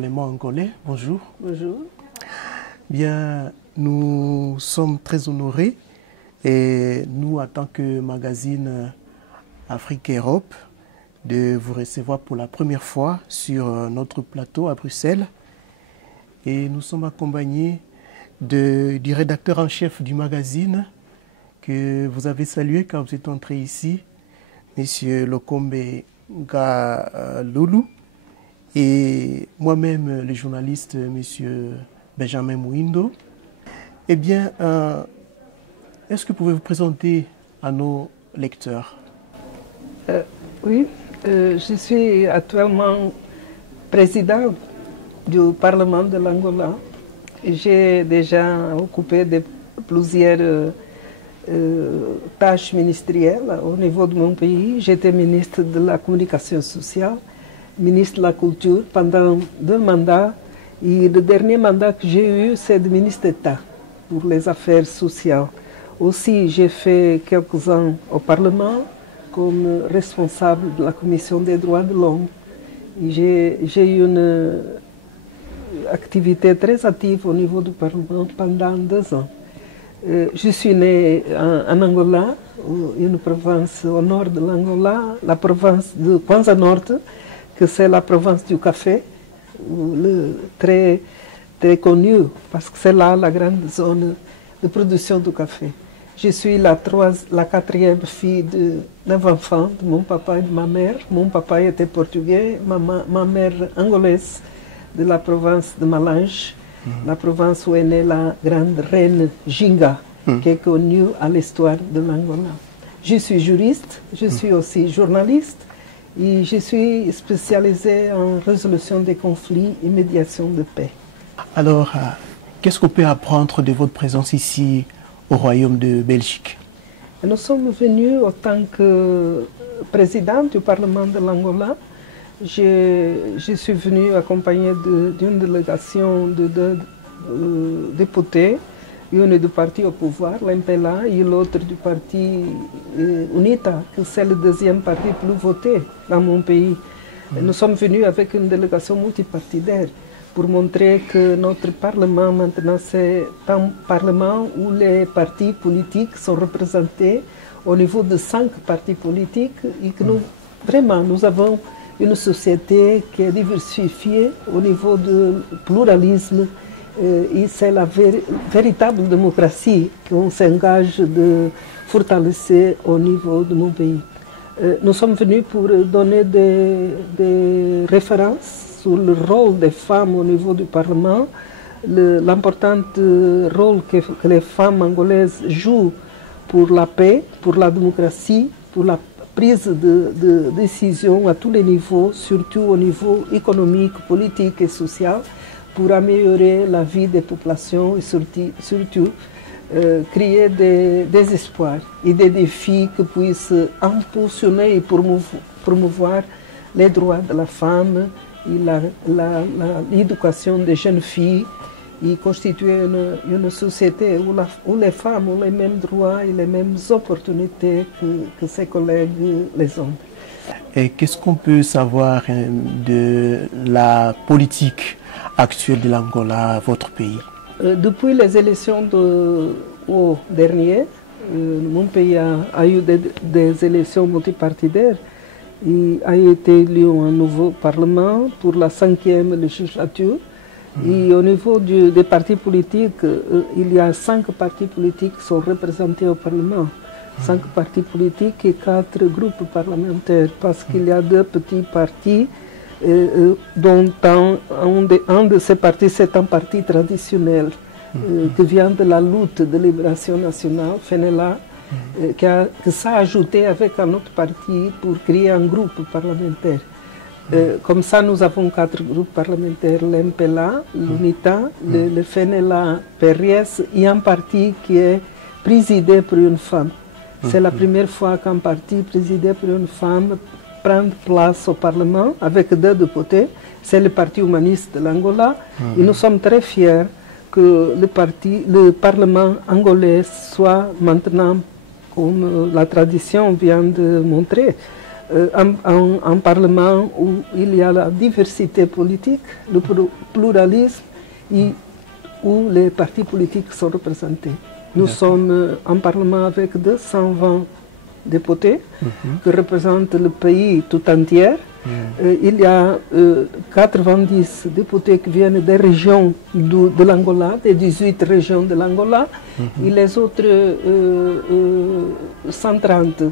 Parlement angolais. Bonjour. Bonjour. Bien, nous sommes très honorés et nous, en tant que magazine Afrique et Europe, de vous recevoir pour la première fois sur notre plateau à Bruxelles. Et nous sommes accompagnés du rédacteur en chef du magazine que vous avez salué quand vous êtes entré ici, M. Lokombe Loulou, et moi-même, le journaliste M. Benjamin Mouindo. Eh bien, est-ce que vous pouvez vous présenter à nos lecteurs? Oui, je suis actuellement président du Parlement de l'Angola. J'ai déjà occupé plusieurs tâches ministérielles au niveau de mon pays. J'étais ministre de la Communication sociale, ministre de la Culture pendant 2 mandats. Et le dernier mandat que j'ai eu, c'est de ministre d'État pour les affaires sociales. Aussi, j'ai fait quelques ans au Parlement comme responsable de la Commission des droits de l'homme. J'ai eu une activité très active au niveau du Parlement pendant 2 ans. Je suis né en Angola, une province au nord de l'Angola, la province de Kwanza Norte, que c'est la province du café, très, très connue, parce que c'est là la grande zone de production du café. Je suis la 4e fille de 9 enfants, de mon papa et de ma mère. Mon papa était portugais, ma mère angolaise de la province de Malange, la province où est née la grande reine Ginga, qui est connue à l'histoire de l'Angola. Je suis juriste, je suis aussi journaliste et je suis spécialisée en résolution des conflits et médiation de paix. Alors, qu'est-ce qu'on peut apprendre de votre présence ici au Royaume de Belgique? Nous sommes venus en tant que président du Parlement de l'Angola. Je suis venu accompagné d'une délégation de 2 députés, une du parti au pouvoir, l'MPLA, et l'autre du parti UNITA, que c'est le 2e parti le plus voté dans mon pays. Nous sommes venus avec une délégation multipartidaire pour montrer que notre Parlement, maintenant, c'est un Parlement où les partis politiques sont représentés au niveau de 5 partis politiques et que nous avons une société qui est diversifiée au niveau du pluralisme et c'est la véritable démocratie qu'on s'engage de fortalecer au niveau de mon pays. Nous sommes venus pour donner des références sur le rôle des femmes au niveau du Parlement, l'important rôle que les femmes angolaises jouent pour la paix, pour la démocratie, pour la prise de décision à tous les niveaux, surtout au niveau économique, politique et social, pour améliorer la vie des populations et surtout créer des espoirs et des défis qui puissent impulsionner et promouvoir les droits de la femme et l'éducation des jeunes filles et constituer une société où les femmes ont les mêmes droits et les mêmes opportunités que ses collègues les hommes. Et qu'est-ce qu'on peut savoir de la politique actuelle de l'Angola, votre pays? Depuis les élections dernières, mon pays a eu des élections multipartidaires. Il a été élu un nouveau Parlement pour la 5e législature. Et au niveau des partis politiques, il y a 5 partis politiques qui sont représentés au Parlement. 5 partis politiques et 4 groupes parlementaires, parce qu'il y a 2 petits partis, dont un de ces partis, c'est un parti traditionnel, qui vient de la lutte de libération nationale, FENELA, qui s'est ajouté avec un autre parti pour créer un groupe parlementaire. Comme ça, nous avons 4 groupes parlementaires, l'MPLA, l'UNITA, le FENELA, PRS, et un parti qui est présidé par une femme. C'est la première fois qu'un parti présidé par une femme prend place au Parlement avec 2 députés. C'est le Parti humaniste de l'Angola. Et nous sommes très fiers que le Parlement angolais soit maintenant, comme la tradition vient de montrer, un parlement où il y a la diversité politique, le pluralisme et où les partis politiques sont représentés. Nous sommes un parlement avec 220 députés qui représentent le pays tout entier. Il y a 90 députés qui viennent des régions de l'Angola, des 18 régions de l'Angola, et les autres 130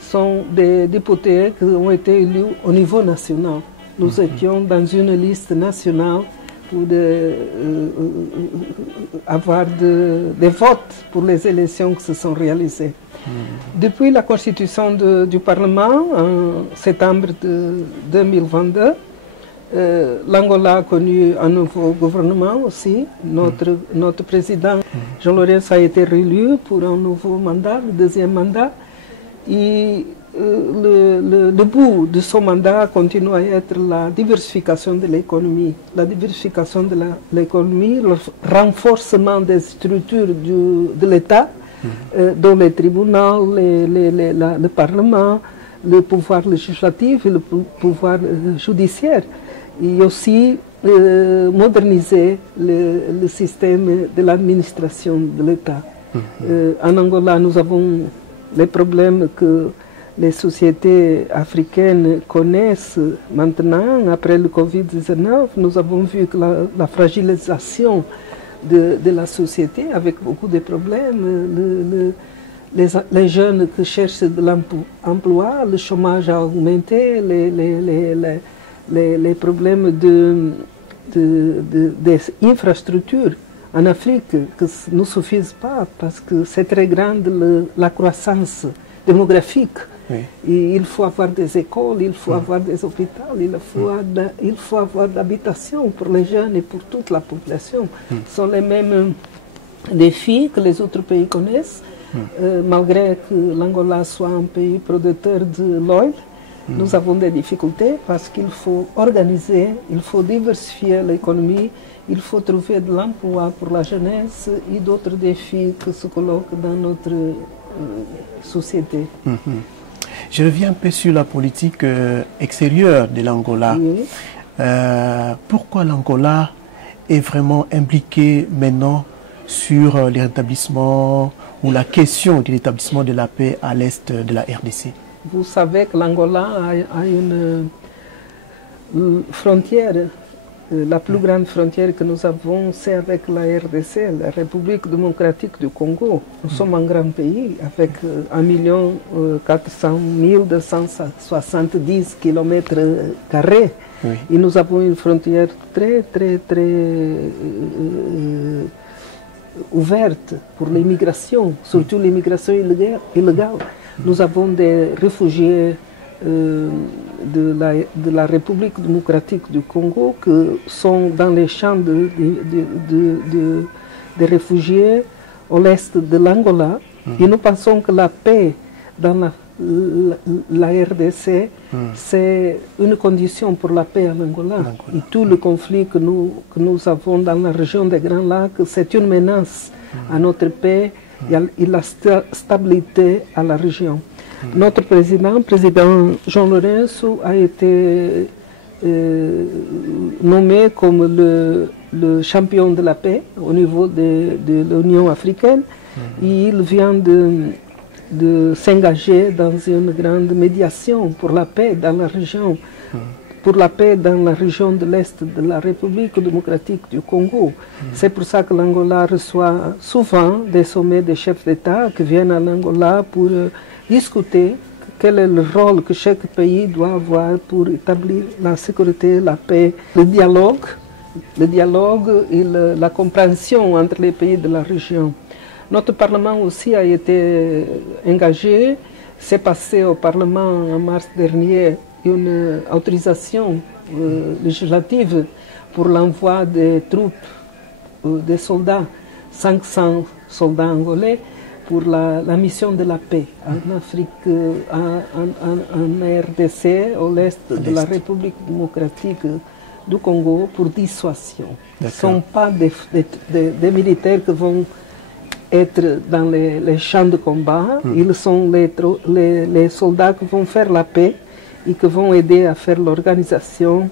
sont des députés qui ont été élus au niveau national. Nous étions dans une liste nationale pour avoir des votes pour les élections qui se sont réalisées. Depuis la constitution du Parlement, en septembre 2022, l'Angola a connu un nouveau gouvernement aussi. Notre président, Jean-Laurent, a été réélu pour un nouveau mandat, le deuxième mandat. Et le but de son mandat continue à être la diversification de l'économie. La diversification de l'économie, le renforcement des structures de l'État, dont les tribunaux, le Parlement, le pouvoir législatif et le pouvoir judiciaire. Et aussi moderniser le système de l'administration de l'État. En Angola, nous avons les problèmes que les sociétés africaines connaissent maintenant, après le Covid-19. Nous avons vu que la fragilisation de la société, avec beaucoup de problèmes, les jeunes qui cherchent de l'emploi, le chômage a augmenté, les problèmes des infrastructures en Afrique qui ne suffisent pas parce que c'est très grande la croissance démographique. Oui. Et il faut avoir des écoles, il faut avoir des hôpitaux, il faut avoir d'habitation pour les jeunes et pour toute la population. Ce sont les mêmes défis que les autres pays connaissent, malgré que l'Angola soit un pays producteur de l'oil. Nous avons des difficultés parce qu'il faut organiser, il faut diversifier l'économie, il faut trouver de l'emploi pour la jeunesse et d'autres défis qui se colloquent dans notre société. Je reviens un peu sur la politique extérieure de l'Angola. Oui. Pourquoi l'Angola est vraiment impliqué maintenant sur le rétablissement ou la question de l'établissement de la paix à l'est de la RDC? Vous savez que l'Angola a une frontière, la plus grande frontière que nous avons, c'est avec la RDC, la République démocratique du Congo. Nous sommes un grand pays avec 1 400 270 km². Oui. Et nous avons une frontière très ouverte pour l'immigration, surtout l'immigration illégale. Nous avons des réfugiés de la République démocratique du Congo qui sont dans les champs de réfugiés au l'est de l'Angola. Et nous pensons que la paix dans la RDC, c'est une condition pour la paix en Angola. Et tout le conflit que nous avons dans la région des Grands Lacs, c'est une menace à notre paix et la stabilité à la région. Notre président Jean-Laurent, a été nommé comme le champion de la paix au niveau de l'Union africaine. Et il vient de s'engager dans une grande médiation pour la paix dans la région, pour la paix dans la région de l'Est de la République démocratique du Congo. C'est pour ça que l'Angola reçoit souvent des sommets des chefs d'État qui viennent à l'Angola pour discuter quel est le rôle que chaque pays doit avoir pour établir la sécurité, la paix, le dialogue et la compréhension entre les pays de la région. Notre Parlement aussi a été engagé. C'est passé au Parlement en mars dernier une autorisation législative pour l'envoi des troupes, des soldats, 500 soldats angolais, pour la mission de la paix en Afrique, en RDC, au l'est de la République démocratique du Congo, pour dissuasion. Ce ne sont pas des militaires qui vont être dans les champs de combat, ils sont les soldats qui vont faire la paix et qui vont aider à faire l'organisation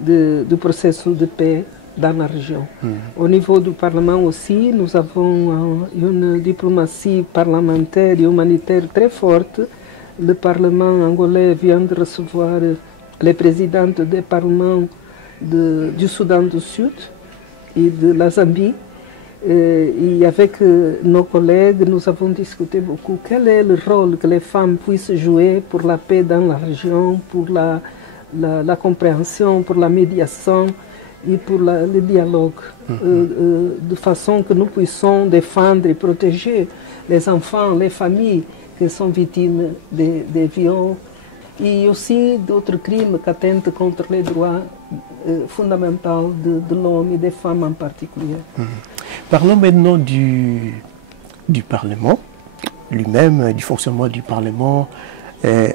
du processus de paix dans la région. Au niveau du Parlement aussi, nous avons une diplomatie parlementaire et humanitaire très forte. Le Parlement angolais vient de recevoir les présidentes des parlements du Soudan du Sud et de la Zambie. Et avec nos collègues, nous avons discuté beaucoup quel est le rôle que les femmes puissent jouer pour la paix dans la région, pour la compréhension, pour la médiation et pour le dialogue, de façon que nous puissions défendre et protéger les enfants, les familles qui sont victimes des viols et aussi d'autres crimes qui attentent contre les droits fondamentaux de l'homme et des femmes en particulier. Parlons maintenant du Parlement lui-même, du fonctionnement du Parlement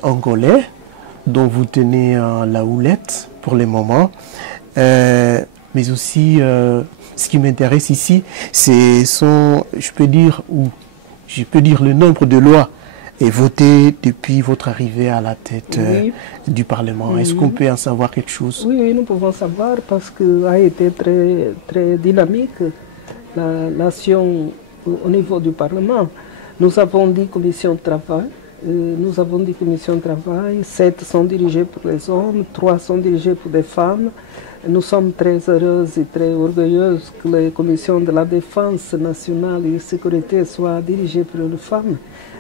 angolais, dont vous tenez la houlette pour le moment. Mais aussi, ce qui m'intéresse ici, je peux dire le nombre de lois votées depuis votre arrivée à la tête du Parlement. Est-ce qu'on peut en savoir quelque chose? Oui, nous pouvons savoir parce que a été très, très dynamique l'action au niveau du Parlement. Nous avons 10 commissions de travail. 7 sont dirigées pour les hommes, 3 sont dirigées pour les femmes. Nous sommes très heureuses et très orgueilleuses que les commissions de la défense nationale et de sécurité soient dirigées par une femme.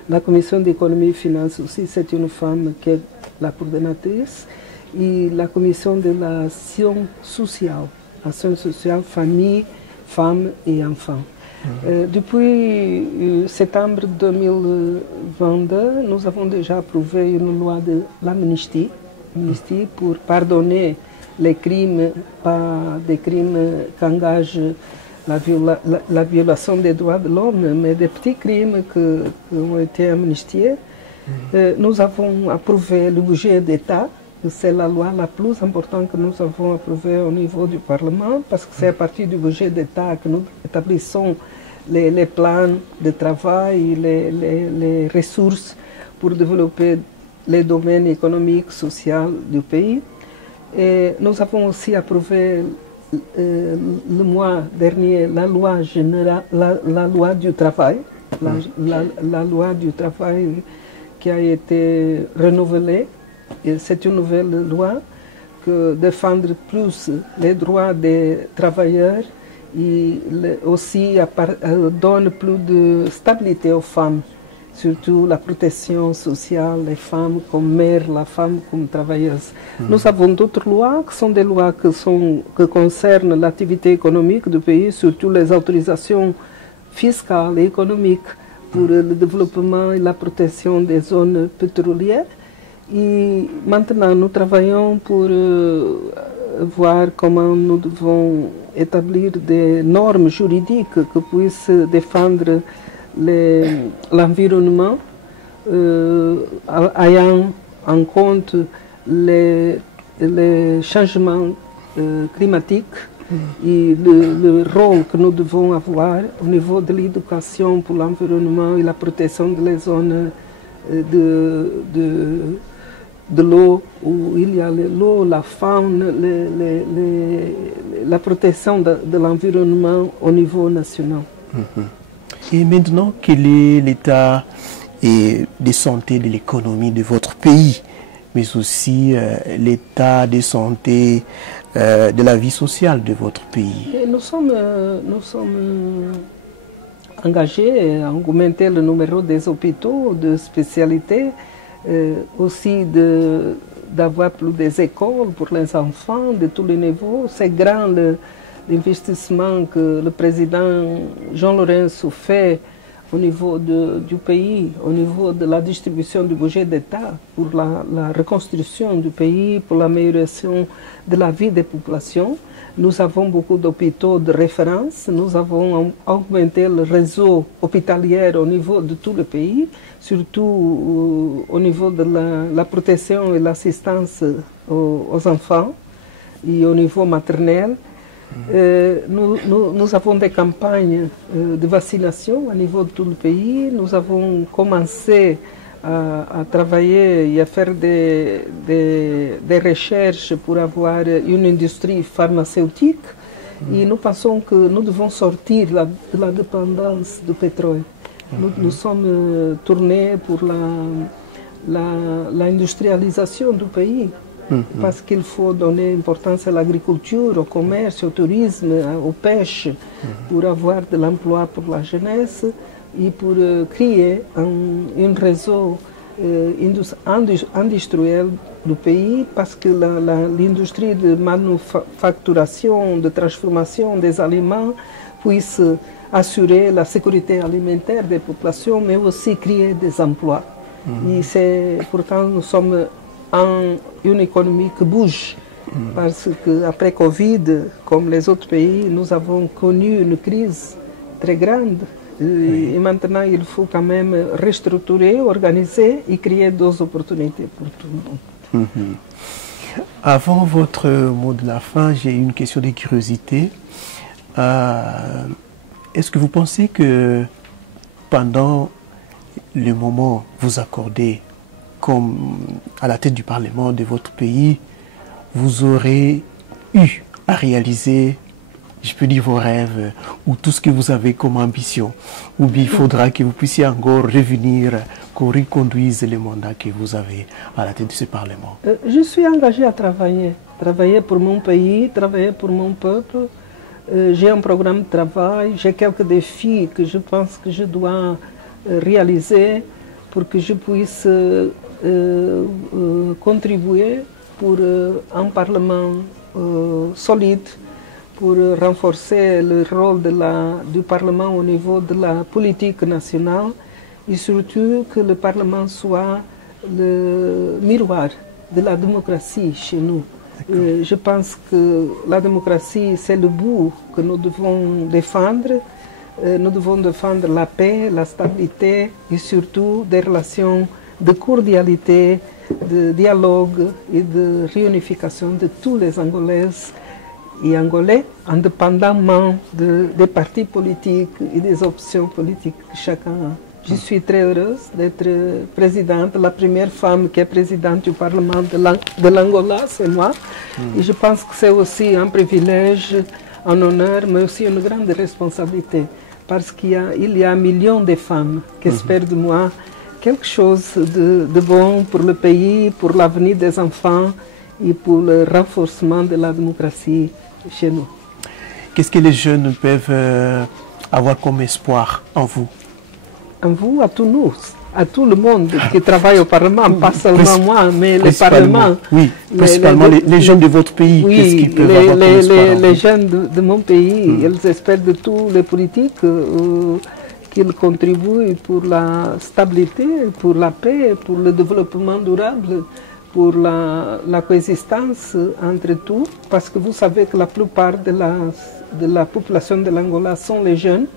La commission d'économie et finances aussi, c'est une femme qui est la coordonnatrice. Et la commission de l'action sociale, famille, femmes et enfants. Depuis septembre 2022, nous avons déjà approuvé une loi de l'amnistie pour pardonner les crimes, pas des crimes qui engagent la violation des droits de l'homme, mais des petits crimes qui ont été amnistiés. Nous avons approuvé le budget d'État. C'est la loi la plus importante que nous avons approuvée au niveau du Parlement, parce que c'est à partir du budget d'État que nous établissons les plans de travail, les ressources pour développer les domaines économiques, sociaux du pays. Et nous avons aussi approuvé le mois dernier la loi générale, la loi du travail, la loi du travail qui a été renouvelée. C'est une nouvelle loi que défendre plus les droits des travailleurs et aussi donne plus de stabilité aux femmes, surtout la protection sociale, les femmes comme mères, la femme comme travailleuse. Nous avons d'autres lois qui sont des lois qui concernent l'activité économique du pays, surtout les autorisations fiscales et économiques pour le développement et la protection des zones pétrolières. Et maintenant, nous travaillons pour voir comment nous devons établir des normes juridiques qui puissent défendre l'environnement, ayant en compte les changements climatiques et le rôle que nous devons avoir au niveau de l'éducation pour l'environnement et la protection des zones de l'eau, où il y a l'eau, la faune, la protection de l'environnement au niveau national. Et maintenant, quel est l'état de santé de l'économie de votre pays, mais aussi l'état de santé de la vie sociale de votre pays? Et nous sommes engagés à augmenter le numéro des hôpitaux de spécialité, aussi d'avoir plus des écoles pour les enfants de tous les niveaux. C'est grand l'investissement que le président Jean Lourenço fait au niveau du pays, au niveau de la distribution du budget d'État pour la reconstruction du pays, pour l'amélioration de la vie des populations. Nous avons beaucoup d'hôpitaux de référence, nous avons augmenté le réseau hospitalier au niveau de tout le pays, surtout au niveau de la protection et l'assistance aux enfants et au niveau maternel. Nous avons des campagnes de vaccination au niveau de tout le pays. Nous avons commencé à travailler et à faire des recherches pour avoir une industrie pharmaceutique. Et nous pensons que nous devons sortir de la dépendance du pétrole. Nous sommes tournés pour l'industrialisation du pays. Parce qu'il faut donner importance à l'agriculture, au commerce, au tourisme, aux pêches, pour avoir de l'emploi pour la jeunesse et pour créer un réseau industriel du pays, parce que l'industrie de manufacturation, de transformation des aliments puisse assurer la sécurité alimentaire des populations, mais aussi créer des emplois. Et pourtant, nous sommes une économie qui bouge, parce qu'après Covid, comme les autres pays, nous avons connu une crise très grande. Et maintenant, il faut quand même restructurer, organiser et créer d'autres opportunités pour tout le monde. Avant votre mot de la fin, j'ai une question de curiosité. Est-ce que vous pensez que pendant le moment vous accordez comme à la tête du Parlement de votre pays, vous aurez eu à réaliser, je peux dire, vos rêves ou tout ce que vous avez comme ambition, ou bien il faudra que vous puissiez encore revenir, qu'on reconduise le mandat que vous avez à la tête de ce Parlement? Je suis engagée à travailler pour mon pays, travailler pour mon peuple. J'ai un programme de travail, j'ai quelques défis que je pense que je dois réaliser pour que je puisse contribuer pour un Parlement solide, pour renforcer le rôle du Parlement au niveau de la politique nationale et surtout que le Parlement soit le miroir de la démocratie chez nous. Je pense que la démocratie, c'est le bout que nous devons défendre. Nous devons défendre la paix, la stabilité et surtout des relations de cordialité, de dialogue et de réunification de tous les Angolaises et Angolais, indépendamment des partis politiques et des options politiques que chacun a. Je suis très heureuse d'être présidente, la première femme qui est présidente du Parlement de l'Angola, c'est moi. Et je pense que c'est aussi un privilège, un honneur, mais aussi une grande responsabilité. Parce qu'il y a millions de femmes qui espèrent de moi quelque chose de bon pour le pays, pour l'avenir des enfants et pour le renforcement de la démocratie chez nous. Qu'est-ce que les jeunes peuvent avoir comme espoir en vous? En vous, à tous nous, à tout le monde qui travaille au Parlement, pas seulement moi, mais le Parlement. Oui, principalement les jeunes de votre pays, oui, qu'est-ce qu'ils peuvent avoir comme espoir? Les jeunes de mon pays, ils espèrent de tous les politiques qu'ils contribuent pour la stabilité, pour la paix, pour le développement durable, pour la coexistence entre tous, parce que vous savez que la plupart de la population de l'Angola sont les jeunes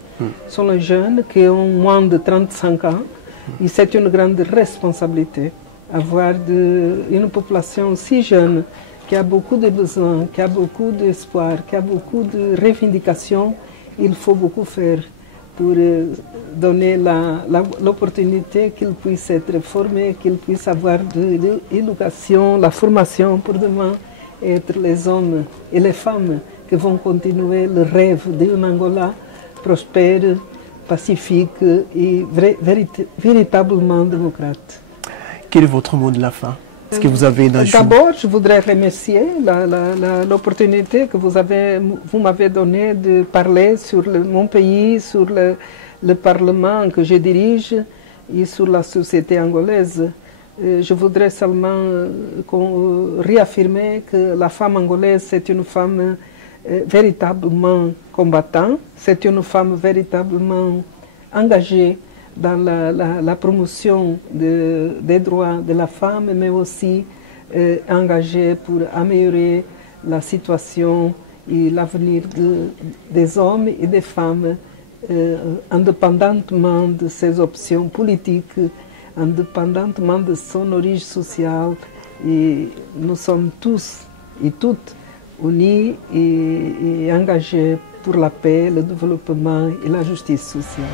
qui ont moins de 35 ans, et c'est une grande responsabilité avoir une population si jeune qui a beaucoup de besoins, qui a beaucoup d'espoir, qui a beaucoup de revendications. Il faut beaucoup faire pour donner l'opportunité qu'ils puissent être formés, qu'ils puissent avoir de l'éducation, la formation pour demain être les hommes et les femmes qui vont continuer le rêve d'un Angola prospère, pacifique et véritablement démocrate. Quel est votre mot de la fin? Est-ce que vous avez une ajout? D'abord, je voudrais remercier l'opportunité que vous m'avez donnée de parler sur mon pays, sur le Parlement que je dirige et sur la société angolaise. Je voudrais seulement réaffirmer que la femme angolaise, c'est une femme véritablement combattante, c'est une femme véritablement engagée dans la promotion des droits de la femme, mais aussi engagée pour améliorer la situation et l'avenir des hommes et des femmes, indépendamment de ses options politiques, indépendamment de son origine sociale. Et nous sommes tous et toutes unis et engagés pour la paix, le développement et la justice sociale.